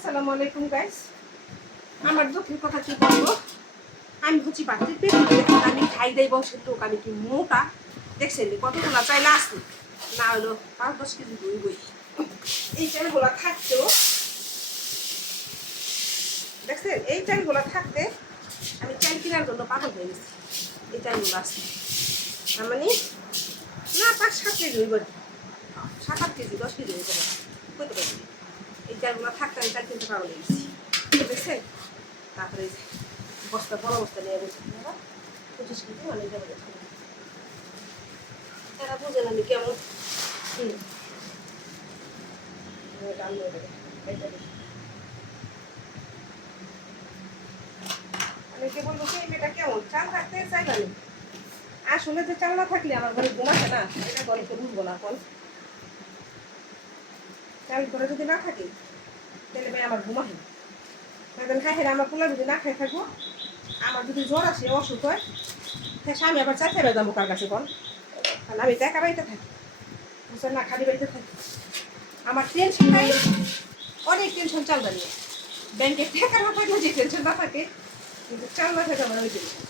আসসালামু আলাইকুম গাইস। আমার দুঃখের কথা কি বলবো, আমি হচ্ছি বাড়িতে পেট আমি খাই দেয় বংশের লোক, আমি কি মোটা দেখছেন কতগুলা চাইলে আসি না হলো 5-10 কেজি দই বই। এই চালগুলা থাকতেও দেখছেন, এই চালগুলা থাকতে আমি চাল কেনার জন্য পাগল হয়ে গেছি। এই চালগুলো আসছে তার মানে না 5-7 কেজি হইব, 7-8 কেজি 10 কেজি হইব কইতে পারি। এই চালগুলো থাকতে আমি চাল কিনতে পাগল হয়ে গেছি দেখছেন। তারপরে বস্তা বড় বস্তা নিয়ে গেছে 25 কেজি মানে যাবে এরা বুঝে না কেমন অনেকে বলবো কি মেয়েটা কেমন চাল থাকতে চাই না, আসলে যে চাল না থাকলে আমার ঘরে ঘুমাচ্ছে না, এটা গল্প বুঝবো না। এখন চাল ঘরে যদি না থাকে তাহলে ভাই আমার ঘুমাহে খাই হেরে আমার পোলা যদি না খাই থাকবো, আমার যদি জ্বর আসে অসুখ হয় হ্যাঁ স্বামী আবার চাই খাইবে যাবো কার কাছে বল, কারণ আমি তো একা বাড়িতে থাকি বুঝছেন না, খালি বাড়িতে থাকি। আমার টেনশন নাই, অনেক টেনশন চাল দাঁড়িয়ে ব্যাংকে টাকা না থাকলে যে টেনশন না থাকে, কিন্তু চাল না থাকে আমার ওই টেনশন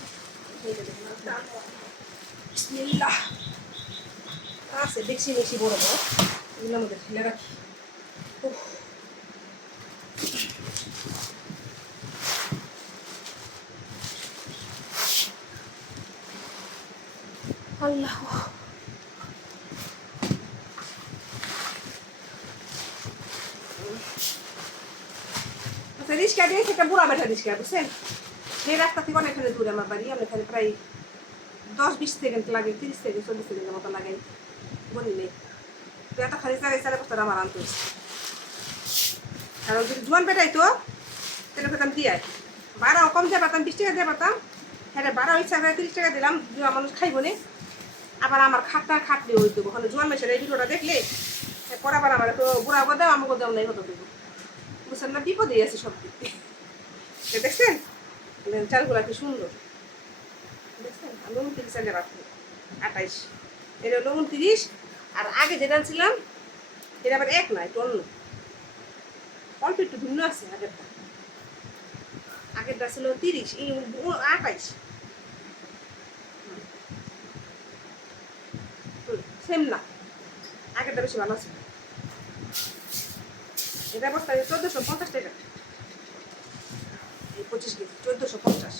আছে দেখছি বেশি বড় বড় এগুলোর মধ্যে ফেলে রাখি। আল্লাহ রিক্সা দিয়েছে একটা বুড়া বেটা রিক্সা বুঝছেন, যে রাস্তা থেকে অনেকখানে দূরে আমার বাড়ি, আমি এখানে প্রায় 10-20 সেকেন্ড লাগে, 30 থেকে 40 সেকেন্ডের মতো লাগাই বলি নেই। তো এত খালি চালাই চালাই বছর আমার আনতে হচ্ছে, কারণ যদি জোয়ান বেটাইতো তাহলে পেতাম দিয়ে ভাড়াও কম দিয়ে পাতাম, 20 টাকা দিয়ে পাতাম, হ্যাঁ ভাড়াও ইচ্ছা করে 30 টাকা দিলাম, জোয়া মানুষ খাইব না, আবার আমার খাটলে হইতো। ওখানে জোয়ান মেশের এই ভিডিওটা দেখলে পরে আবার আমার একটু বুড়া দেও আমাকে দেও নাই হতো দেবো বুঝছেন না, বিপদে আছে সব দিক দিয়ে দেখছেন। চালগুলা কি সুন্দর দেখছেন, আমি 29 চালে রাখবো 28, এটা হলো 29। আর আগে যেটা ছিলাম এটা আবার এক নয়, অন্য অল্প একটু ভিন্ন আছে। আগেরটা ছিল 30, এই 28 সেম না, আগেরটা বেশি ভালো ছিল। এটা বস্তা 1450 টাকা, এই 25 কেজি 1450,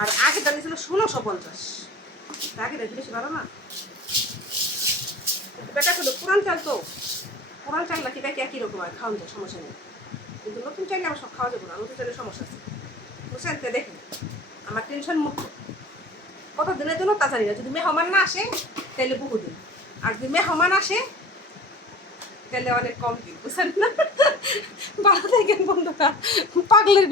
আর আগেরটা নিয়েছিল 1650। আগেরটা বেশি ভালো না, বেটা ছিল পুরান চাল, তো পুরান চাল নাকি দেখি একই রকম হয়, খাওয়া যায় সমস্যা নেই, কিন্তু নতুন চাইলে আমার সব খাওয়া যাবে না, নতুন চাইলে সমস্যা আছে বুঝছেন। তো দেখেন আমার টেনশন মুক্ত, কত দিনের জন্য তা জানি না। যদি মেহমান না আসে তাহলে বহুদিন, আর যদি মেহমান আসে তাহলে অনেক কম দিন বুঝছেন না। ভালো থাকেন বন্ধুরা, পাগলের